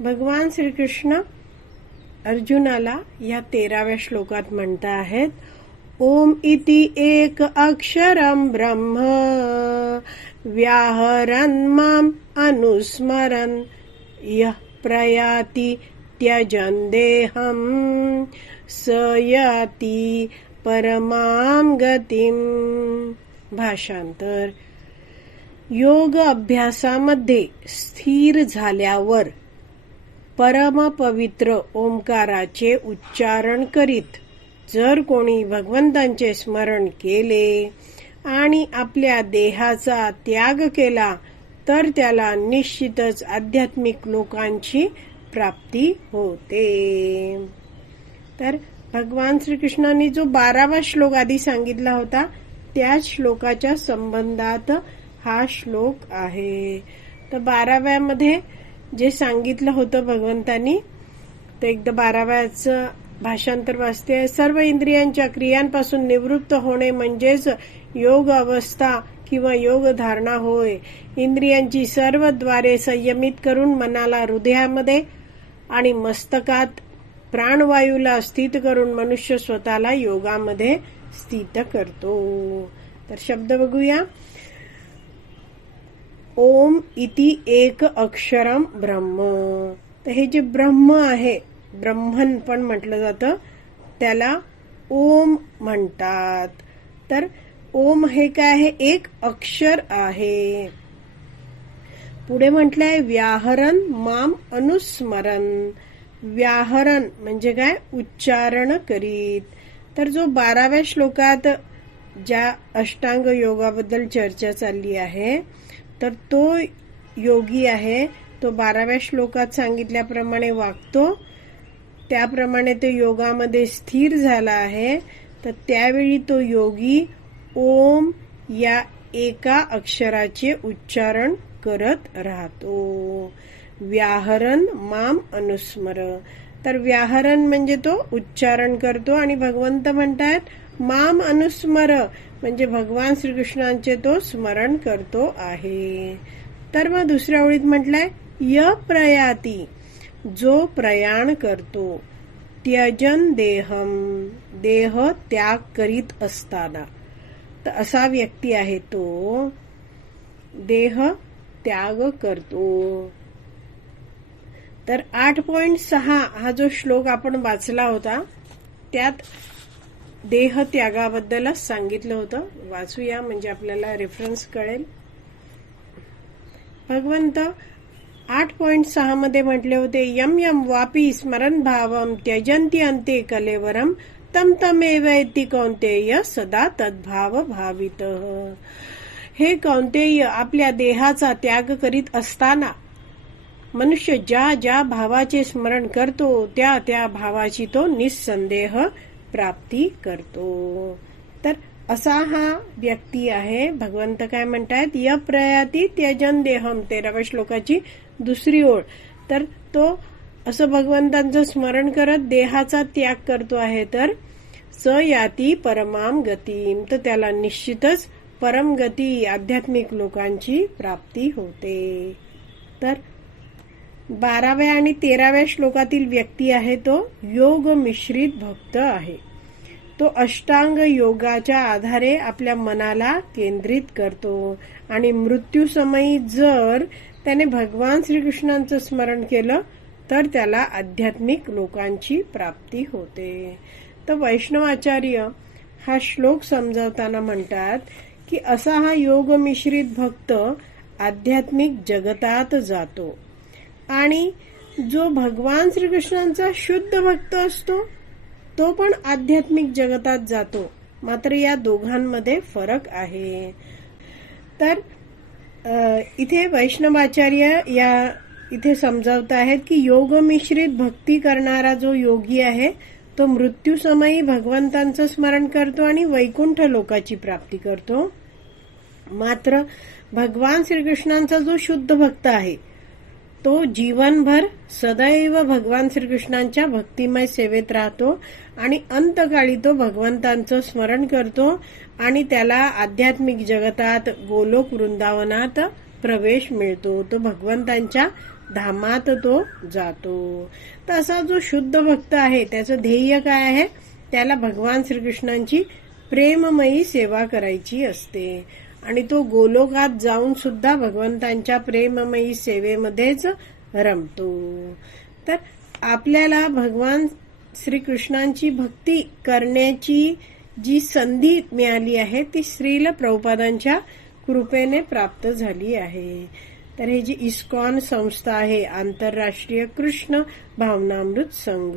भगवान श्रीकृष्ण अर्जुनाला या तेराव्या श्लोकात म्हणता आहेत ओम इति एक अक्षरम ब्रह्म व्याहरन माम अनुस्मरन यः प्रयाति त्यजन देहम सयाती परमाम परमां भाषांतर. योग अभ्यासामध्ये स्थिर झाल्यावर परमपवित्र ओंकाराचे उच्चारण करीत. जर कोणी भगवंतांचे स्मरण केले आणि आपल्या देहाचा त्याग केला तर त्याला निश्चितच आध्यात्मिक लोकांची प्राप्ती होते. तर भगवान श्रीकृष्णांनी जो बारावा श्लोक आधी सांगितला होता त्याच श्लोकाच्या संबंधात हा श्लोक आहे. तर बाराव्यामध्ये जे सांगितलं होतं भगवंतांनी ते एकदा बाराव्याचं भाषांतर वाचते. सर्व इंद्रियांच्या क्रियांपासून निवृत्त होणे म्हणजेच योग अवस्था किंवा योग धारणा होय. इंद्रियांची सर्वद्वारे संयमित करून मनाला हृदयामध्ये आणि मस्तकात प्राणवायूला स्थित करून मनुष्य स्वतःला योगामध्ये स्थित करतो. तर शब्द बघूया. ओम इति एक अक्षरम ब्रह्म. तर हे जे ब्रह्म आहे ब्रह्मन पण म्हटलं जातं त्याला ओम म्हणतात. तर ओम हे काय आहे? एक अक्षर आहे. पुढे म्हटलंय व्याहरण माम अनुस्मरण. व्याहरण म्हणजे काय? उच्चारण करीत. तर जो बाराव्या श्लोकात ज्या अष्टांग योगाबद्दल चर्चा चालली आहे तर तो योगी आहे. तो बाराव्या श्लोकात सांगितल्याप्रमाणे वागतो. त्याप्रमाणे तो योगामध्ये स्थिर झाला आहे. तर त्यावेळी तो योगी ओम या एका अक्षराचे उच्चारण करत राहतो. व्याहरण माम अनुस्मर. तर व्याहरण म्हणजे तो उच्चारण करतो आणि भगवंत म्हणतात माम अनुस्मर. म्हणजे भगवान श्रीकृष्णांचे तो स्मरण करतो आहे. तर मग दुसऱ्या ओळीत म्हटलंय य प्रयाती जो प्रयाण करतो त्यजन देहम देह त्याग करीत असताना. तर असा व्यक्ती आहे तो देह त्याग करतो. तर आठ पॉइंट सहा हा जो श्लोक आपण वाचला होता त्यात देह त्यागाबद्दलच सांगितलं होतं. वाचूया म्हणजे आपल्याला रेफरन्स कळेल. भगवंत आठ पॉइंट सहा मध्ये म्हटले होते यम यम वापी स्मरण भावम त्यजंती अंते कलेवरम तम तमेवैती कौंतेय सदा तद्भाव भावित. हे कौंतेय आपल्या देहाचा त्याग करीत असताना मनुष्य ज्या ज्या भावाचे स्मरण करतो त्या त्या भावाची तो निसंदेह प्राप्ती करतो. तर असा हा व्यक्ती आहे. भगवंत काय म्हणतायत? य प्रयाती त्यजन देहम तेराव्या श्लोकाची दुसरी ओळ. तर तो असं भगवंतांचं स्मरण करत देहाचा त्याग करतो आहे तर स याती परमाम गतीम. तर त्याला निश्चितच परम गती आध्यात्मिक लोकांची प्राप्ती होते. तर बाराव्या आणि तेराव्या श्लोकातील व्यक्ती आहे तो योग मिश्रित भक्त आहे. तो अष्टांग योगाच्या आधारे आपल्या मनाला केंद्रित करतो आणि मृत्यूसमयी जर त्याने भगवान श्रीकृष्णांचं स्मरण केलं तर त्याला आध्यात्मिक लोकांची प्राप्ती होते. तर वैष्णवाचार्य हा श्लोक समजावताना म्हणतात की असा हा योग मिश्रित भक्त आध्यात्मिक जगतात जातो. आणि जो भगवान श्रीकृष्णांचा शुद्ध भक्त असतो तो पण आध्यात्मिक जगतात जातो. मात्र या दोघांमध्ये फरक आहे. तर इथे वैष्णवाचार्य या इथे समजावत आहेत की योग मिश्रित भक्ती करणारा जो योगी आहे तो मृत्यू समयी भगवंतांचं स्मरण करतो आणि वैकुंठ लोकाची प्राप्ती करतो. मात्र भगवान श्रीकृष्णांचा जो शुद्ध भक्त आहे तो जीवनभर सदैव भगवान श्रीकृष्णांच्या भक्तिमय सेवेत राहतो आणि अंतकाळी तो भगवंतांचं स्मरण करतो आणि त्याला आध्यात्मिक जगतात गोलोक वृंदावनात प्रवेश मिळतो. तो भगवंतांच्या धामात तो जातो. तसा जो शुद्ध भक्त आहे त्याचं ध्येय काय आहे? त्याला भगवान श्रीकृष्णांची प्रेममयी सेवा करायची असते. आणि तो गोलोकात जाऊन सुद्धा भगवंतांच्या प्रेममयी सेवेमध्येच रमतो. तर आपल्याला भगवान श्रीकृष्णांची भक्ती करण्याची जी संधी मिळाली आहे ती श्रील प्रभुपादांच्या कृपेने प्राप्त झाली आहे. तर हे जी इस्कॉन संस्था आहे आंतरराष्ट्रीय कृष्ण भावनामृत संघ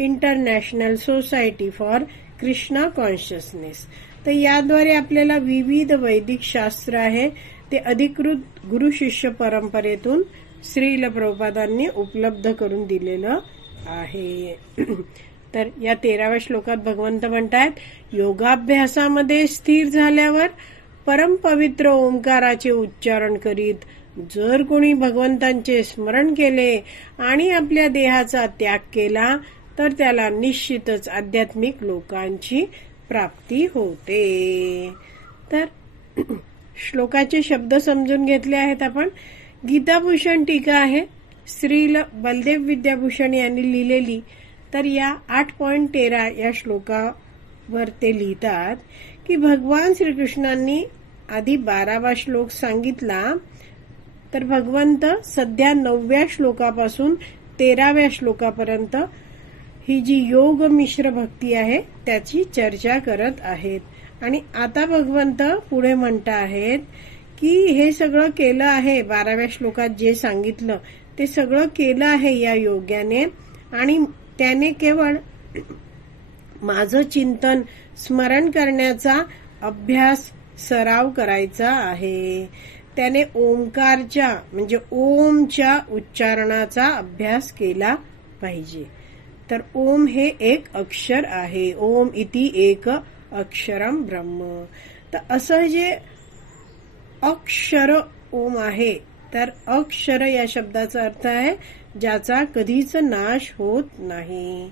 international society for Krishna consciousness तर याद्वारे आपल्याला विविध वैदिक शास्त्र आहे. ते अधिकृत गुरु शिष्य परंपरेतून श्रील प्रभुपादांनी उपलब्ध करून दिलेलं आहे. तर या तेराव्या श्लोकात भगवंत म्हणतायत योगाभ्यासामध्ये स्थिर झाल्यावर परमपवित्र ओंकाराचे उच्चारण करीत जर कोणी भगवंतांचे स्मरण केले आणि आपल्या देहाचा त्याग केला तर त्याला निश्चितच आध्यात्मिक लोकांची प्राप्ती होते. तर श्लोकाचे शब्द समजून घेतले आहेत आपण. गीताभूषण टीका आहे. श्रील बलदेव विद्याभूषण यांनी लिहिलेली. तर या आठ पॉइंट तेरा या श्लोकावर ते लिहितात की भगवान श्रीकृष्णांनी आधी बारावा श्लोक सांगितला. तर भगवंत सध्या नवव्या श्लोकापासून तेराव्या श्लोकापर्यंत ही जी योग मिश्र भक्ती आहे त्याची चर्चा करत आहेत. आणि आता भगवंत पुढे म्हणत आहेत की हे सगळं केलं आहे बाराव्या श्लोकात जे सांगितलं ते सगळं केलं आहे या योग्याने. आणि त्याने केवळ माझं चिंतन स्मरण करण्याचा अभ्यास सराव करायचा आहे. त्याने ओंकारच्या म्हणजे ओमच्या उच्चारणाचा अभ्यास केला पाहिजे. तर ओम हे एक अक्षर आहे. ओम इति एक अक्षरम ब्रह्म. तर असं जे अक्षर ओम आहे तर अक्षर या शब्दाचा अर्थ आहे ज्याचा कधीच नाश होत नाही.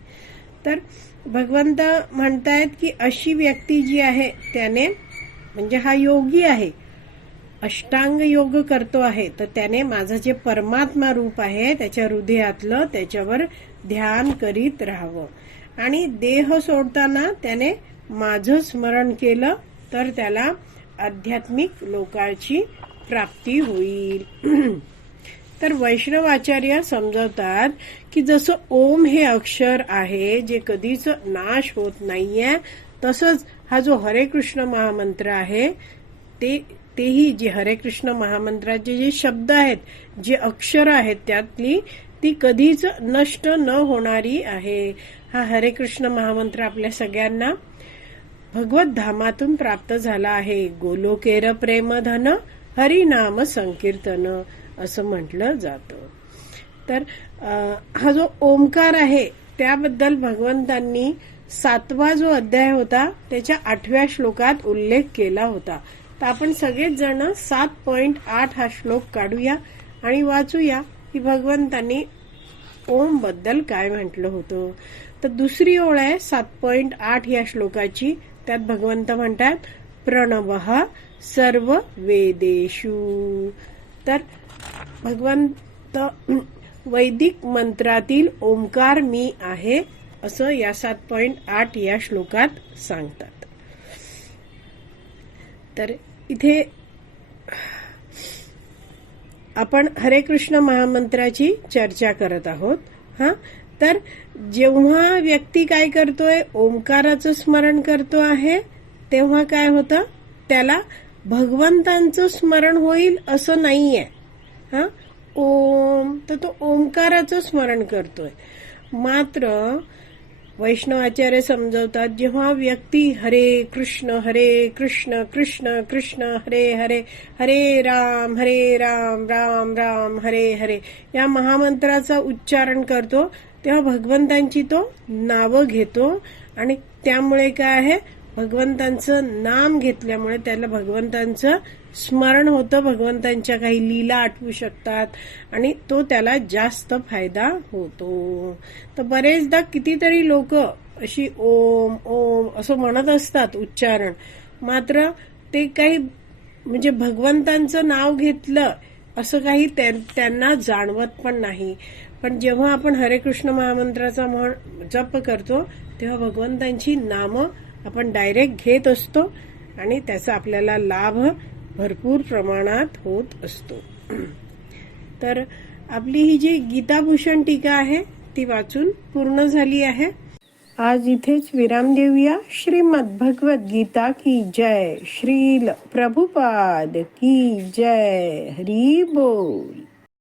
तर भगवंत म्हणतायत की अशी व्यक्ती जी आहे त्याने म्हणजे हा योगी आहे अष्टांग योग करतो आहे तर त्याने माझं जे परमात्मा रूप आहे त्याच्या हृदयातलं त्याच्यावर ध्यान करीत राहावं. आणि देह सोडताना त्याने माझं स्मरण केलं तर त्याला आध्यात्मिक लोकांची प्राप्ती होईल. तर वैष्णवाचार्य समजवतात की जसं ओम हे अक्षर आहे जे कधीच नाश होत नाहीये तसंच हा जो हरे कृष्ण महामंत्र आहे ते तेही जे हरे कृष्ण महामंत्राचे जे शब्द आहेत जे अक्षर आहेत त्यातली ती कधीच नष्ट न होणारी आहे. हा हरे कृष्ण महामंत्र आपल्या सगळ्यांना भगवत धामातून प्राप्त झाला आहे. गोलोकेर प्रेमधन हरिनाम संकीर्तन असं म्हटलं जातं. तर हा जो ओंकार आहे त्याबद्दल भगवंतांनी सातवा जो अध्याय होता त्याच्या आठव्या श्लोकात उल्लेख केला होता. आपण सगळेच जण सात पॉइंट आठ हा श्लोक काढूया आणि वाचूया की भगवंतांनी ओमबद्दल काय म्हटलं होतं. तर दुसरी ओळ आहे सात पॉइंट आठ या श्लोकाची. त्यात भगवंत म्हणतात प्रणव सर्व वेदेशू तर भगवंत वैदिक मंत्रातील ओंकार मी आहे असं या सात पॉइंट आठ या श्लोकात सांगतात. तर इथे आपण हरे कृष्ण महामंत्राची चर्चा करत आहोत हा? तर जेव्हा व्यक्ती काय करतोय ओंकाराचं स्मरण करतो आहे तेव्हा काय होतं? त्याला भगवंतांचं स्मरण होईल असं नाहीये हा? ओम तर तो ओंकाराचं स्मरण करतोय. मात्र वैष्णव आचार्य समजवतात. जेव्हा व्यक्ती हरे कृष्ण हरे कृष्ण कृष्ण कृष्ण हरे हरे हरे राम हरे राम राम राम हरे हरे या महामंत्राचा उच्चारण करतो तेव्हा भगवंतांची तो नावं घेतो. आणि त्यामुळे काय आहे? भगवंतांचं नाम घेतल्यामुळे त्याला भगवंतांचं स्मरण होतं भगवंतांच्या काही लीला आठवू शकतात आणि तो त्याला जास्त फायदा होतो. तर बरेचदा कितीतरी लोक अशी ओम ओम असं म्हणत असतात उच्चारण. मात्र ते काही म्हणजे भगवंतांचं नाव घेतलं असं काही त्यांना जाणवत पण नाही. पण जेव्हा आपण हरे कृष्ण महामंत्राचा म्हण जप करतो तेव्हा भगवंतांची नामं आपण डायरेक्ट घेत असतो आणि त्याचा आपल्याला लाभ भरपूर प्रमाणात होत असतो. तर आपली ही जी गीताभूषण टीका आहे ती वाचून पूर्ण झाली आहे. आज इथेच विराम देऊया. श्रीमद भगवत गीता की जय. श्रील प्रभुपाद की जय. हरी बोल.